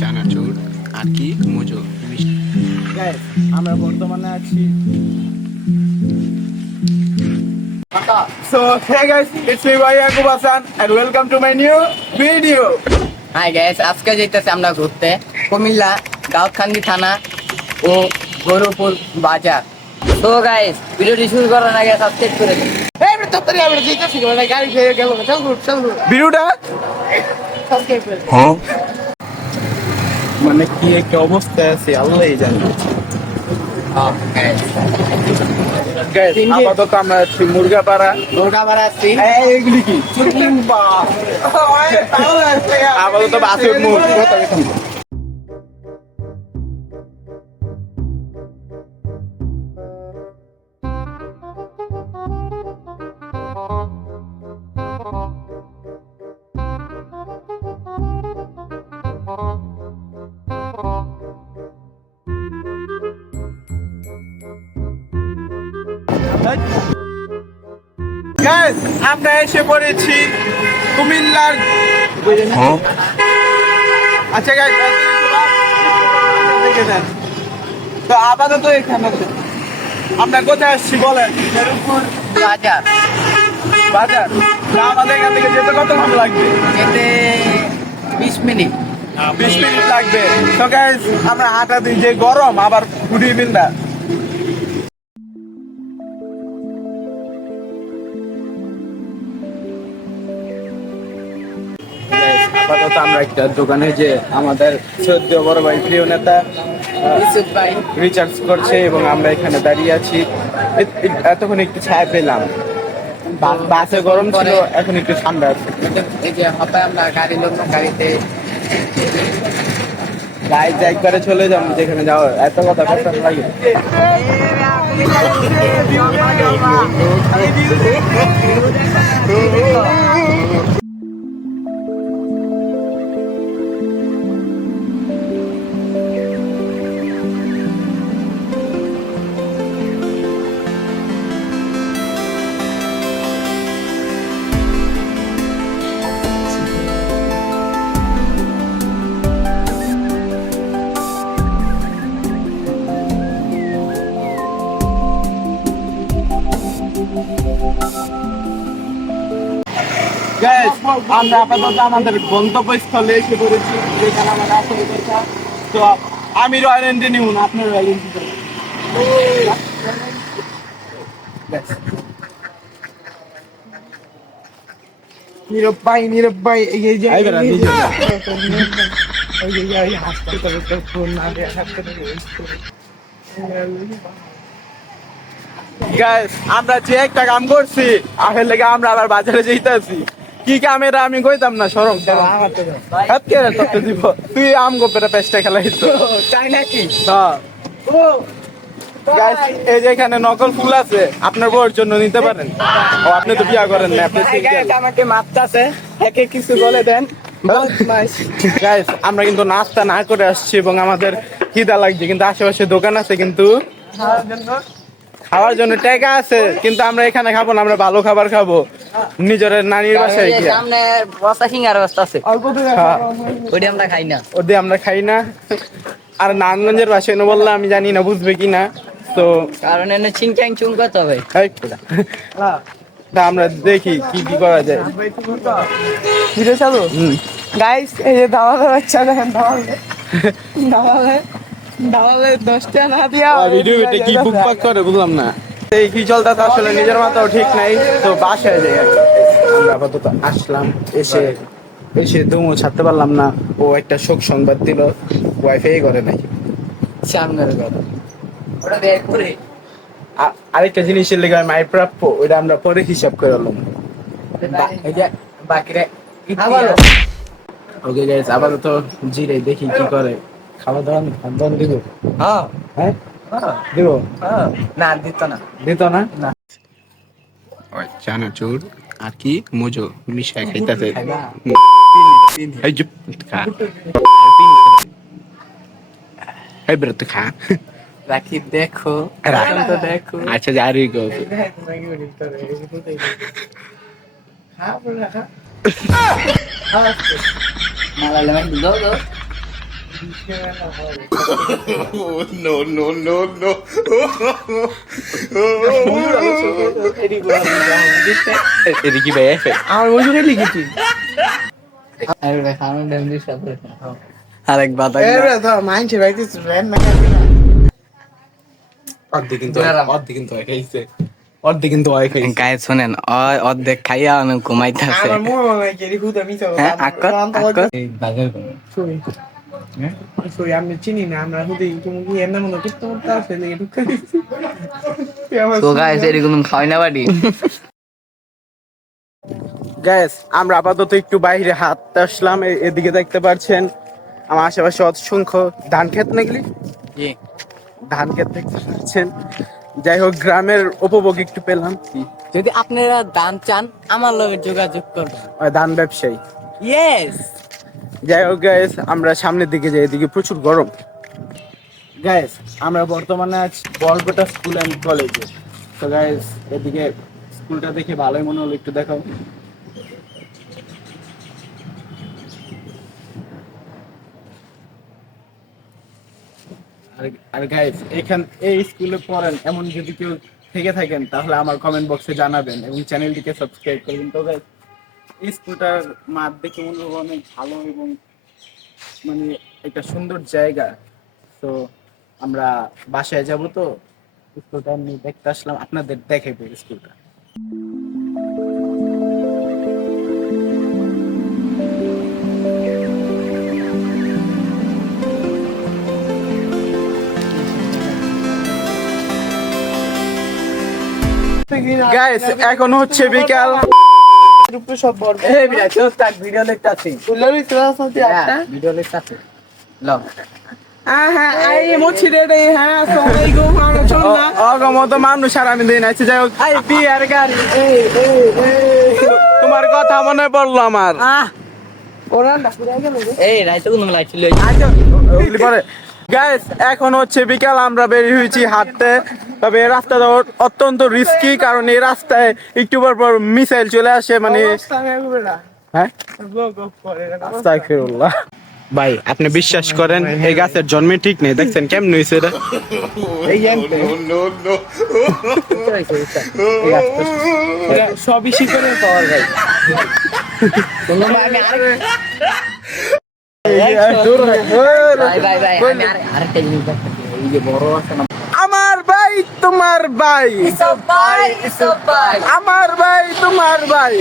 চানাচুর আর কি মজু আমরা বর্তমানে আছি। So hey guys, it's me Bhai Yaqub Hasan and welcome to my new video. Hi guys, আজকে যেতেছি আমরা ঘুরতে কুমিল্লা দাউদকান্দি থানা ও গরুপুর বাজার। তো গাইস, ভিডিওটি শুরু করার আগে সাবস্ক্রাইব করে দিন। এই বেটা তাড়াতাড়ি আমরা যাইতাছি মানে গাড়ি খেয়ে গেল চল ভিডিওটা সাবস্ক্রাইব করে মানে কি একটা অবস্থা আছে আল্লাহই জানে। গাইস আপাতত আমরা আছি মুরগাপাড়া আছি। এইগুলি কি আপাতত বাসে মুখ গাইস আমরা এসে পড়েছি কুমিল্লার। আচ্ছা গাইস তো আপাতত এখানে আমরা কোথায় আসছি বলেন? বাজার বাজার। আমাদের এখান থেকে যেতে কত ভালো লাগবে? যেতে 20 মিনিট 20 মিনিট লাগবে। তো গাইস আমরা হাঁটা দিই, যে গরম আবার ঘুরি বিন্দা। আপাতত আমরা একটা দোকানে যে আমাদের শ্রদ্ধেয় বড় ভাই প্রিয় নেতা ইউসুফ ভাই রিচার্জ করছে এবং আমরা এখানে দাঁড়িয়ে আছি। এতক্ষণ একটু ছায়া পেলাম, বাসে গরম ছিল, এখন একটু ঠান্ডা আছে। এই যে হবে আমরা গাড়িতে গাইজ একবারে চলে যাবো যেখানে যাওয়ার, এত কথা কথা লাগে। Guys, আমরা আপাতত আমাদের গন্তব্যস্থলে এসে পড়েছি, যেখানে আমাদের আসল কথা। তো আমি রয়্যাল এন্ট্রি নিব না, আপনার রয়্যাল এন্ট্রি নীরব ভাই এই যে হাসপাতালে ফোন না দিয়ে গাইস আমরা যে একটা কাম করছি, আগের লেগে আমরা আবার বাজারে যাইতেছি। কি কামেরা আমি কইতাম না, শরম দিব। তুই আম গোপেরা পেস্টা খেলাইছ তাই নাকি? গাইস এই যে এখানে নকল ফুল আছে, আপনার বউর জন্য নিতে পারেন। ও আপনি তো বিয়া করেন না, আপনি আমাকে মারতাছে, একে কিছু বলে দেন। গাইস আমরা কিন্তু নাস্তা না করে আসছি এবং আমাদের খিদা লাগছে, কিন্তু আশেপাশে দোকান আছে, কিন্তু খাওয়ার জন্য টাকা আছে, কিন্তু আমরা এখানে খাবো না, আমরা ভালো খাবার খাবো নিজের নানির বাসায় গিয়ে। সামনে বসা সিঙ্গার ব্যবস্থা আছে, ওইটা আমরা খাই না, ওদের আমরা খাই না। আর নারায়ণগঞ্জের বাসায় বললে আমি জানি না বুঝবে কিনা, তো কারণ এনে চিংচাং চুং করতে হবে। তা আমরা দেখি কি কি করা যায়। ভিডিও চালু গাইস, এই যে দাওয়ালের বাচ্চা দেখেন, দাওয়ালে 10 টাকা না দিয়া ভিডিও এটা কি বুকপাক করে বুঝলাম না। এই কি চলতেছে আসলে নিজের মাথাও ঠিক নাই, তো বাসায় যাই। আমরা আপাতত আসলাম, এসে দুমো ছাড়তে পারলাম না। ও একটা শোক সংবাদ দিল, ওয়াইফাই করে নাই সামনের কথা ওটা বের করে। আরেকটা জিনিসের লেগে আমি প্রাপ্য, ওইটা আমরা পরে হিসাব করে এলাম। বাকিরে ওকে গাইস আপাতত জিরে দেখি কি করে। খাওয়া দাওয়া দিব? হ্যাঁ দিব না, দিত না। চানাচুর আর কি মজু মিশাই খাইতেছে। এই বেরো তো খা। রাখি দেখো, দেখো। আচ্ছা জারি গো। মালালে ভাই দাও দাও এটা কি ভাই এফে আমার মজুরি লিখি তুই আরে ভাই খাওয়ানো দেন দিস সাথে আরেক বাতা তো মাইন্ডে ভাই তুই রেন না অর্ধেক কিন্তু হয় খাইছে গায়ে শোনেন অর্ধেক খাইয়া আমি ঘুমাইতেছে আমার মনে হয় কি হুদা মিছা হ্যাঁ আকর সরি আমি চিনি না আমরা হুদি তুমি কি এমন মনে করতে করতে আছে লেগে ঢুকে দিছি তো গাইস এরকম খাওয়াই না বাড়ি গ্যাস আমরা আপাতত একটু বাইরে হাঁটতে আসলাম, এদিকে দেখতে পাচ্ছেন আমার আশেপাশে অসংখ্য ধান ক্ষেত নাকি জি ধান ক্ষেত দেখতে পাচ্ছেন। যাই হোক গ্রামের উপভোগ একটু পেলাম। যদি আপনারা দান চান আমার লগে যোগাযোগ করবেন ধান ব্যবসায়ী। ইয়েস যাই হোক গ্যাস আমরা সামনের দিকে যাই, এদিকে প্রচুর গরম। গ্যাস আমরা বর্তমানে আছি বরপেটা স্কুল অ্যান্ড কলেজে। তো গ্যাস এদিকে স্কুলটা দেখে ভালোই মনে হলো, একটু দেখাও। আর গাইস এই স্কুলে পড়েন এমন যদি কেউ থেকে থাকেন তাহলে আমার কমেন্ট বক্সে জানাবেন এবং চ্যানেলটিকে সাবস্ক্রাইব করবেন। তো গাইস এই স্কুলটার মাঠ দেখে মনে হলো অনেক ভালো এবং মানে একটা সুন্দর জায়গা। তো আমরা বাসায় যাব, তো স্কুলটা আমি দেখতে আসলাম, আপনাদের দেখাবো স্কুলটা। গাইস এখন হচ্ছে বিকাল। রূপে সব বড় এই বিরা চল তাক ভিডিও দেখতে আছি ফুলের ক্লাস আছে একটা ভিডিও দেখতে আছি লও হ্যাঁ এই মোছি রে হ্যাঁ আসসালামু আলাইকুম আমরা চল না অগমত মানুষ আর আমি দিন আছি। যাই হোক এই বিয়ার গাড়ি তোমার কথা মনে পড়লো আমার। ওরা না পুরা গেল এই রাইতে কোন লাইট ছিল গাইস এখন হচ্ছে বিকাল, আমরা বেরিয়ে হয়েছি হাঁটতে। তবে এই রাস্তাটা অত্যন্ত রিস্কি, কারণ এই রাস্তায় একটু পর মিসাইল চলে আসে, মানে হ্যাঁ আস্তাগফিরুল্লাহ। ভাই আপনি বিশ্বাস করেন এই গাছের জন্মে ঠিক নেই, দেখছেন কেমন হয়েছে এটা। সবই শিখরে পাওয়ার ভাই তোমরা আমি ভাই আমি আরেকটা জিনিস দেখতে এই যে বড় আছে না আমার ভাই তোমার ভাই, ইসব ভাই আমার ভাই তোমার ভাই,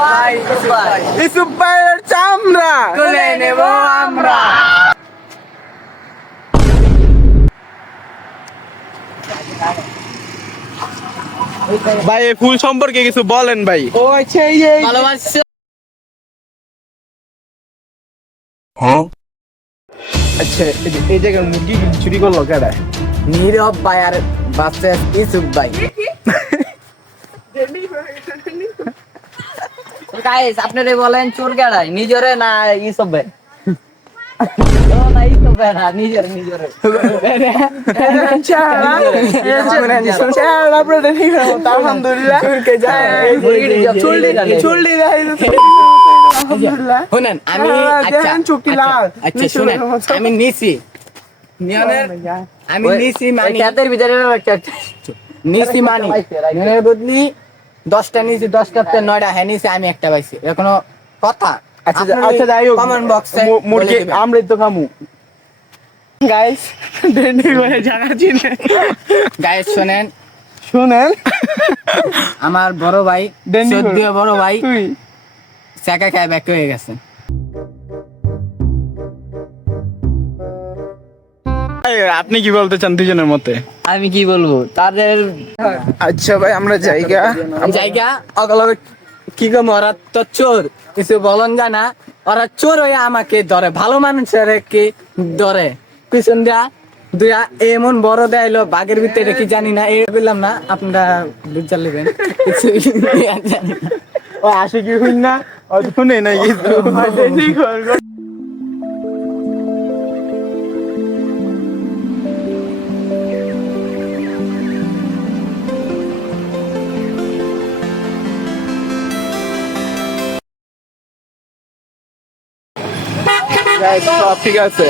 ভাই ইসুফ ভাইয়ের চামড়া তুলে নেব আমরা ভাই এই ফুল সম্পর্কে কিছু বলেন ভাই। ও আচ্ছা এই যে ভালোবাসছো আচ্ছা এই জায়গায় মুরগি চুরি করলো কেডা? নীরব ভাই আর বাচ্চা ইসুফ ভাই গাইস আপনারা বলেন চোর গাড়াই নিজরে না ইসব ভাই না ইসব ভাই না নিজরে আলহামদুলিল্লাহ চুল্লি আলহামদুলিল্লাহ শুনেন আমি আচ্ছা শুনেন আমি নিছি নিয়নের আমি নিছি মানে খেতের ভিতরে নিছি মানে নিয়নের বদলি 10টা নিছি 10টাতে 9টা হ্যাঁ নিছি আমি একটা পাইছি এখনো কথা। আচ্ছা যাই হোক কমেন্ট বক্সে মুরগি আমরা তো খামু। গাইস ডেন্ডি করে জানাচ্ছি গাইস শুনেন আমার বড় ভাই ডেন্ডি করে। সদ্য বড় ভাই তুই চাকা খায় ব্যাক হয়ে গেছে। আপনি কি বলতে চান দুজনের মতে? আমি কি বলবো তাদের আচ্ছা ভাই আমরা জায়গা অগলর কি গো ওরা তো চোর কিছু বলন যায় না, ওরা চোর হয়ে আমাকে ধরে ভালো মানুষের কি ধরে পিছন দিয়া দুয়া এমন বড় দেয়লো বাঘের ভিতরে কি জানি না এই বললাম না আপনারা বুঝতে নেবেন কিছু জানি না ও আসে কি হইন না ও শুনে না কিছু Guys, সব ঠিক আছে।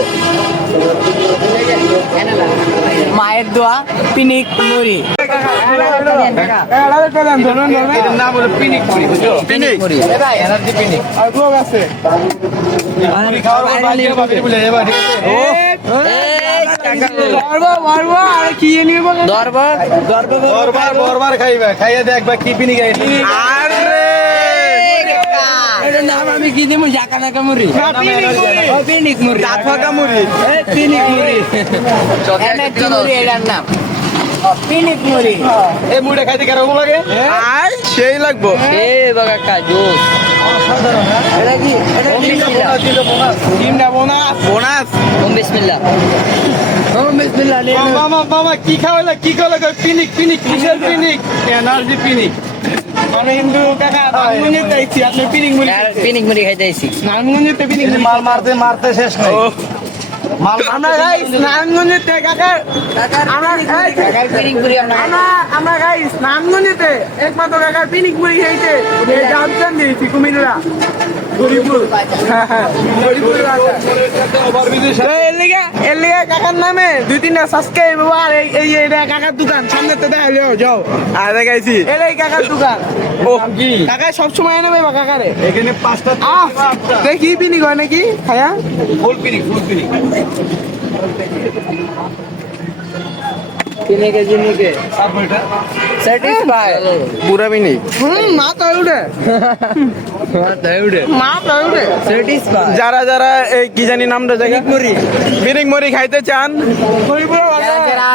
মায়ের দোয়া পিনিক মুড়ি এটার নাম হলো পিনিক মুড়ি, বুঝছো? পিনিক। এনার্জি পিনিক আর ভোগ আছে। মুড়ি খাওয়ার পর বাড়িতে বাড়িতে বলে এবার ঠিক আছে? দরবার খাইবা, খাইয়া দেখবা কি পিনিক আইছে। এটার নাম আমি কি দিব জাকা নাকা মুড়ি পিনিক মুড়ি কাঠফাকা মুড়ি। পিনিক মুড়ি এনার্জি মুড়ি এটার নাম পিনিক মুড়ি এই মুড়িটা খাইতে কেরকম লাগে? আর সেই লাগবো। এ বাবা কা জোস এটা কি ডিমটা বোনাস বোনাস। বিসমিল্লাহ বিসমিল্লাহ মামা মামা কি খাওয়ালে পিনিক পিনিক কিসের পিনিক? এনার্জি পিনিক। মানে হিন্দু কাকা নারায়ণগঞ্জে যাইছি, আপনি পিনিক মুড়ি পিনিক মুড়ি খাইতে আইছি নারায়ণগঞ্জে পিনিক মাল মারতে মারতে শেষ নাই। আমরা গাইস নারায়ণগঞ্জে কাকা পিনিক মুড়ি আমরা গাইস নারায়ণগঞ্জেতে একমাত্র কাকার পিনিক মুড়ি খাইতে জানতেন দিয়েছি কুমিল্লা গরিবপুর এর লিগে কাকার নামে 2-3টা সাবস্ক্রাইব আর এই এটা কাকার দোকান সামনে তো দেখাইলো যাও আর দেখাইছি এটাই কাকার দোকান ও কি কাকা সবসময় এনে পাইবা কাকারে এখানে 5টা দেখি পিনিক হয় নাকি খায়া ফুল পিনিক পিনিকে জিনিকে স্যাটিসফাই পুরা পিনিক। মা তো উঠে মা তো উঠে স্যাটিসফাই যারা যারা এই কি জানি নামটা জায়গা পিনিক মুড়ি খাইতে চান যারা যারা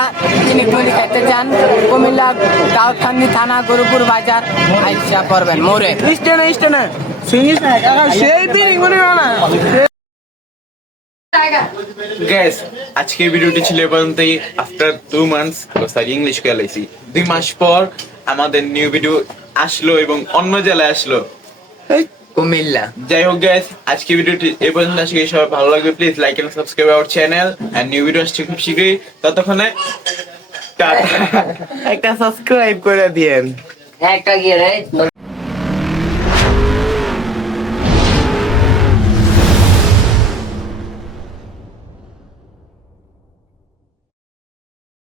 পিনিক মুড়ি খাইতে চান কুমিল্লা দাউদখান্দি থানা গরুপুর বাজার আইসা পড়বেন মোড়ে স্টেনে শুনিস না কাকা সেই পিনিক মুড়ি না গ্যাস আজকের ভিডিওটি ছিল এ পর্যন্তই। আফটার 2 মান্থস সরি ইংলিশ খেলাইছি 2 মাস পর আমাদের নিউ ভিডিও আসলো এবং অন্য জেলায় আসলো। কুমিল্লা যাই হোক গ্যাস আজকে ভিডিওটি এ পর্যন্ত। আজকে সবাই ভালো লাগবে please like and subscribe our channel and new video আসছে খুব শীঘ্রই। ততক্ষণে টাটা। একটা সাবস্ক্রাইব করে দিয়েন। একটা গিয়ে রে